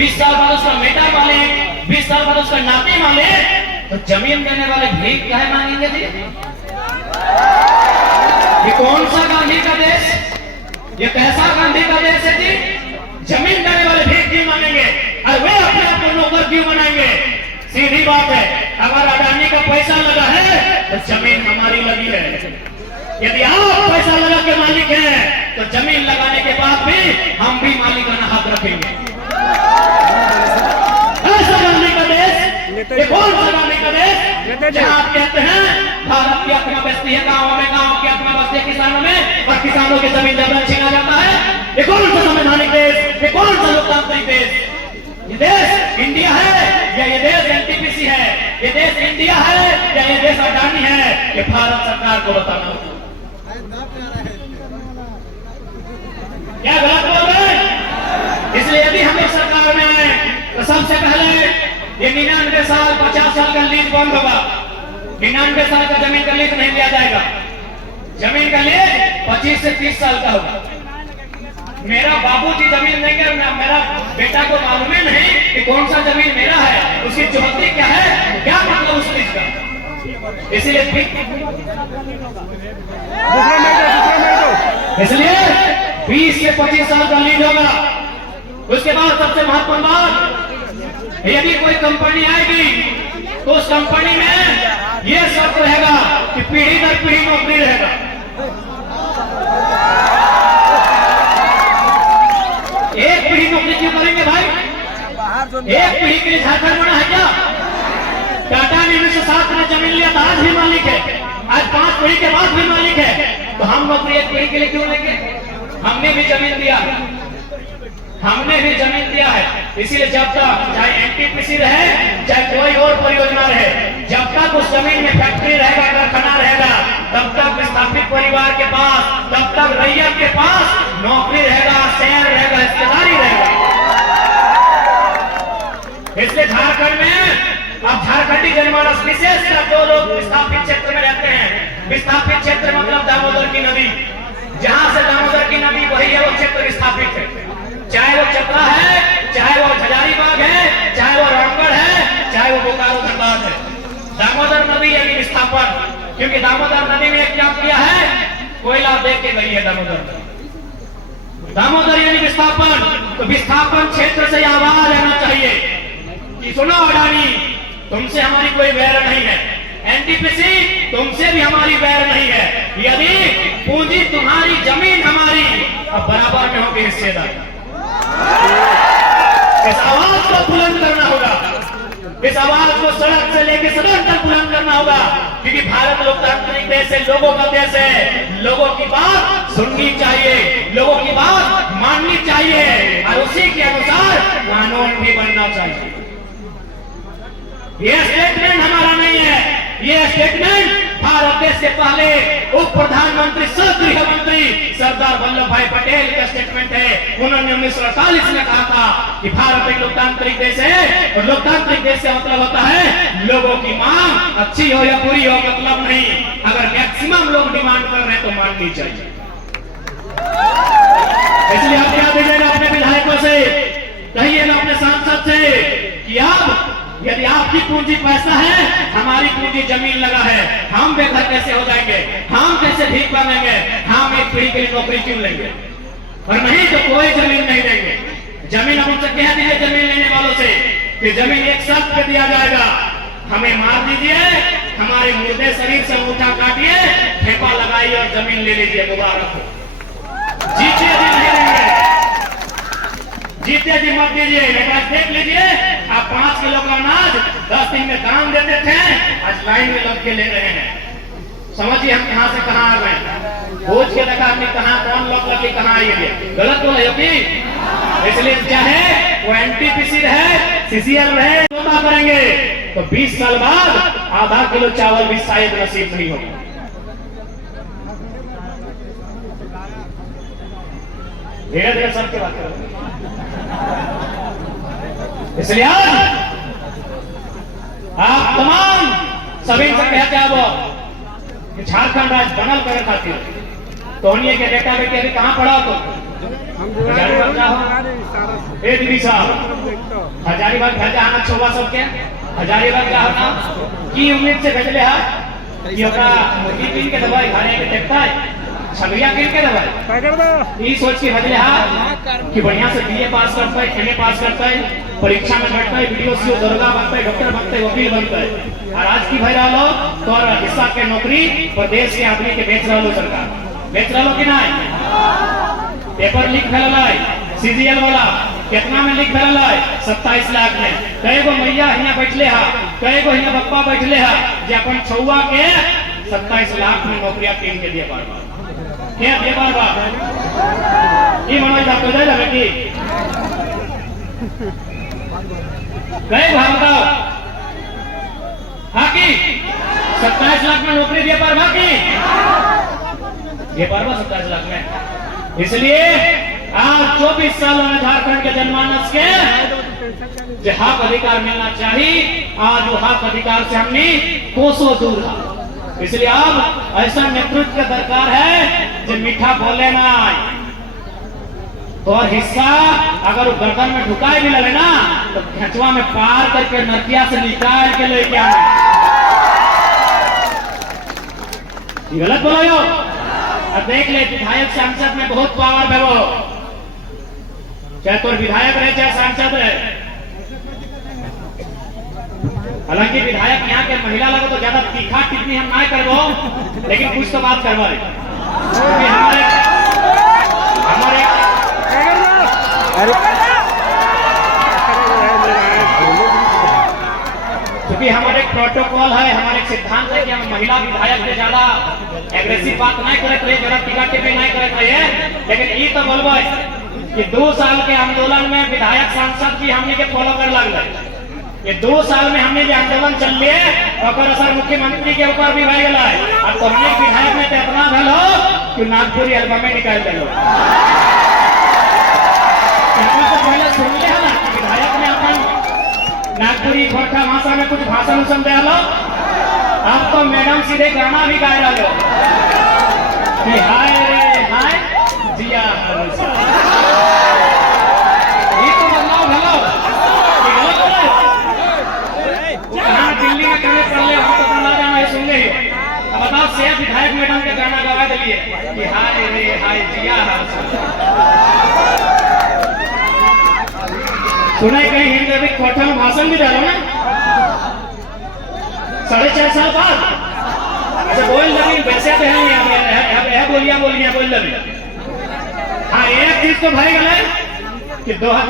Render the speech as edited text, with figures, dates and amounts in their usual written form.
20 साल बाद उसका बेटा मालिक, 20 साल बाद उसका नाती मालिक, तो जमीन देने वाले भीख क्या है मांगेंगे जी? ये कौन सा गांधी का देश, ये कैसा गांधी का देश है जी? जमीन देने वाले भीख क्यों मांगेंगे और वे अपने आप को नौकर क्यों बनाएंगे? सीधी बात है, अगर अडानी का पैसा लगा है तो जमीन हमारी लगी है। यदि आप पैसा लगा के मालिक हैं तो जमीन लगाने के बाद भी हम भी मालिकाना हक रखेंगे। ऐसा गांधी का देश, ये कौन सा गांधी का देश जहां आप कहते हैं भारत की आत्मा बसती है गांवों में, गांव की आत्मा बसती है किसानों में, और किसानों की जमीन जबरन छीना जाता है। ये कौन सा संवैधानिक देश, ये कौन सा लोकतांत्रिक देश? ये देश इंडिया है या ये देश एनटीपीसी है? ये देश इंडिया है या ये देश अडानी है? ये भारत सरकार को बताना होगा। क्या गलत बोल रहे हैं? इसलिए यदि हम इस सरकार में आए तो सबसे पहले ये 99 साल 50 साल का लीज बंद होगा। 99 साल का जमीन का लीज नहीं लिया जाएगा। जमीन का लीज 25 से 30 साल का होगा। मेरा बाबूजी जमीन देंगे, मेरा बेटा को मालूम ही नहीं कि कौन सा जमीन मेरा है, उसकी चौहद्दी क्या है, क्या मतलब उस लीज का। इसलिए 20 से 25 साल का लीज होगा। उसके बाद सबसे महत्वपूर्ण बात, यदि कोई कंपनी आएगी तो उस कंपनी में यह शर्त रहेगा कि पीढ़ी दर पीढ़ी नौकरी रहेगा। एक पीढ़ी नौकरी क्यों करेंगे भाई? एक पीढ़ी के लिए झारखंड बना है क्या? टाटा ने 1907 में जमीन लिया था, आज भी मालिक है, आज 5 पीढ़ी के बाद भी मालिक है। तो हम नौकरी एक पीढ़ी के लिए क्यों लेंगे? हमने भी जमीन दिया, हमने भी जमीन दिया है। इसीलिए जब तक चाहे एनटीपीसी रहे चाहे कोई और परियोजना रहे, जब तक उस जमीन में फैक्ट्री रहेगा, कारखाना रहेगा, तब तक विस्थापित परिवार के पास, तब तक रैयत के पास नौकरी रहेगा, शेयर रहेगा, हिस्सेदारी रहेगा। इसलिए झारखंड में अब झारखंडी जनमानस विशेषकर जो लोग विस्थापित क्षेत्र में रहते हैं, विस्थापित क्षेत्र मतलब दामोदर की नदी, जहां से दामोदर की नदी वही है, वो क्षेत्र विस्थापित है। चाहे वो चतरा है, चाहे वो हजारीबाग है, चाहे वो रामगढ़ है, चाहे वो बोकारो धनबाद है, दामोदर नदी यानी विस्थापन। क्योंकि दामोदर नदी में एक काम किया है, कोयला दे के गई है दामोदर। दामोदर यानी विस्थापन। तो विस्थापन क्षेत्र से आवाज आना चाहिए कि सुनो अडानी, तुमसे हमारी कोई वैर नहीं है, एनटीपीसी तुमसे भी हमारी वैर नहीं है। यदि पूंजी तुम्हारी, जमीन हमारी, अब बराबर में होगी हिस्सेदार। इस आवाज को बुलंद करना होगा, इस आवाज को सड़क से लेकर सदन तक बुलंद करना होगा। क्योंकि भारत लोकतांत्रिक देश है, लोगों का देश है। लोगों की बात सुननी चाहिए, लोगों की बात माननी चाहिए और उसी के अनुसार कानून भी बनना चाहिए। यह स्टेटमेंट हमारा नहीं है, यह स्टेटमेंट भारत देश से पहले उप प्रधानमंत्री सह गृह मंत्री सरदार वल्लभ भाई पटेल का स्टेटमेंट है। उन्होंने 1948 में कहा था कि भारत एक लोकतांत्रिक देश है और लोकतांत्रिक देश का मतलब होता है लोगों की मांग अच्छी हो या बुरी हो मतलब नहीं, अगर मैक्सिमम लोग डिमांड कर रहे हैं तो माननी चाहिए। इसलिए आप क्या दीजिएगा अपने विधायकों से, कहिएगा अपने सांसद से कि आप, यदि आपकी पूंजी पैसा है, हमारी पूंजी जमीन लगा है, हम बेघर कैसे हो जाएंगे, हम कैसे भीख मांगेंगे, हम एक पीढ़ी के लिए नौकरी क्यों लेंगे? और नहीं तो कोई जमीन नहीं देंगे। जमीन हम उनसे कह दीजिए जमीन लेने वालों से कि जमीन एक शर्त पे दिया जाएगा, हमें मार दीजिए, हमारे मुर्दे शरीर से अंगूठा काटिए, ठेपा लगाइए और जमीन ले लीजिए, मुबारक हो। जीते जी नहीं देंगे, जीते जी मत दीजिए। देख लीजिए, आप 5 किलो का अनाज 10 दिन में दाम देते थे, आज लाइन में लग के ले रहे हैं। समझिए हम कहां से कहां आ गए। खोज के देखा हमने कहां कौन लोग लगी कहां आई है, गलत बोला योगी। इसलिए चाहे वो एनटीपीसी रहे, सीसीएल रहे, तो करेंगे तो 20 साल बाद आधा किलो चावल भी शायद नसीब नहीं होगा। धीरे धीरे सबके बात करेंगे। इसलिए आज आप तमाम सभी से कहते हैं वो कि झारखंड राज्य बनल करे खातिर तो के बेटा बेटी अभी कहां पढ़ा तो हजारीबाग जाओ ए दीदी साहब हजारीबाग घर जाना छोबा सब के हजारीबाग जाओ ना की उम्मीद से भेजले हा कि ओकरा मुर्गी कीन के दवाई खाने के देखता है छबिया कीन के दवाई ई सोच के भेजले हा कि बढ़िया से बीए पास करता है एमए पास करता है परीक्षा में बैठता है वीडियो सीओ दरोगा बनता है डॉक्टर बनता है वकील बनता है और आज की भाई रहा तो हिस्सा के नौकरी प्रदेश के आदमी के बेच रहा सरकार बेच रहा कि नहीं पेपर लीक फैलल है सीजीएल वाला कितना में लीक फैलल है 27 लाख में कई गो मैया यहाँ बैठले हा कई गो यहाँ बप्पा बैठले हा जे अपन छुआ के 27 लाख में नौकरियां कीन के दिए बार क्या दिए बार ये मनोज आपको दे लगे कि कई भाग बताओ हाकी 27 लाख में नौकरी दिए पर बाकी ये बार 27 लाख में इसलिए आज 24 सालों में झारखंड के जनमानस के जो हक अधिकार मिलना चाहिए आज वो हक अधिकार से हमने कोसों दूर है इसलिए अब ऐसा नेतृत्व का दरकार है जो मीठा बोले ना और हिस्सा अगर वो गर्दन में ढुकाए भी लगे ना तो खचवा में पार करके नदिया से निकाल के लेके आना गलत बोलो यो अब देख ले विधायक सांसद में बहुत पावर है वो चाहे तो विधायक रहे चाहे सांसद रहे हालांकि विधायक यहाँ के महिला लगे तो ज्यादा तीखा टिप्पणी हम ना करबो लेकिन कुछ तो बात करवा हमारे क्योंकि हमारे प्रोटोकॉल है हमारे सिद्धांत है कि हम महिला विधायक से ज्यादा एग्रेसिव बात नहीं करते रहे ज्यादा टीका टिप्पणी नहीं करते रहे लेकिन ये तो बोलबो कि 2 साल के आंदोलन में विधायक सांसद भी हमने के फॉलो कर लगे ये 2 साल में हमने जो आंदोलन चल लिए और असर मुख्यमंत्री के ऊपर भी भाई गला है और तुमने विधायक में तो इतना भल हो कि नागपुरी एल्बम में निकाल दे पहले सुन लिया ना विधायक ने अपन नागपुरी खोरठा भाषा में कुछ भाषण उसन दे लो अब तो मैडम सीधे गाना भी गा रहे हो कि हाय रे हाय जिया ये तो बदलाव भलो दिल्ली में कहीं पढ़ ले हम तो ना जाना सुन ले अब बताओ से विधायक मैडम के गाना गवा दिए कि हाय रे हाय जिया सुना कहीं हिंदी में कोठा में भाषण भी डालो ना 4.5 साल बाद अच्छा बोल लगी वैसे तो है बोलिया बोल लगी हाँ एक चीज तो भाई गए कि 2000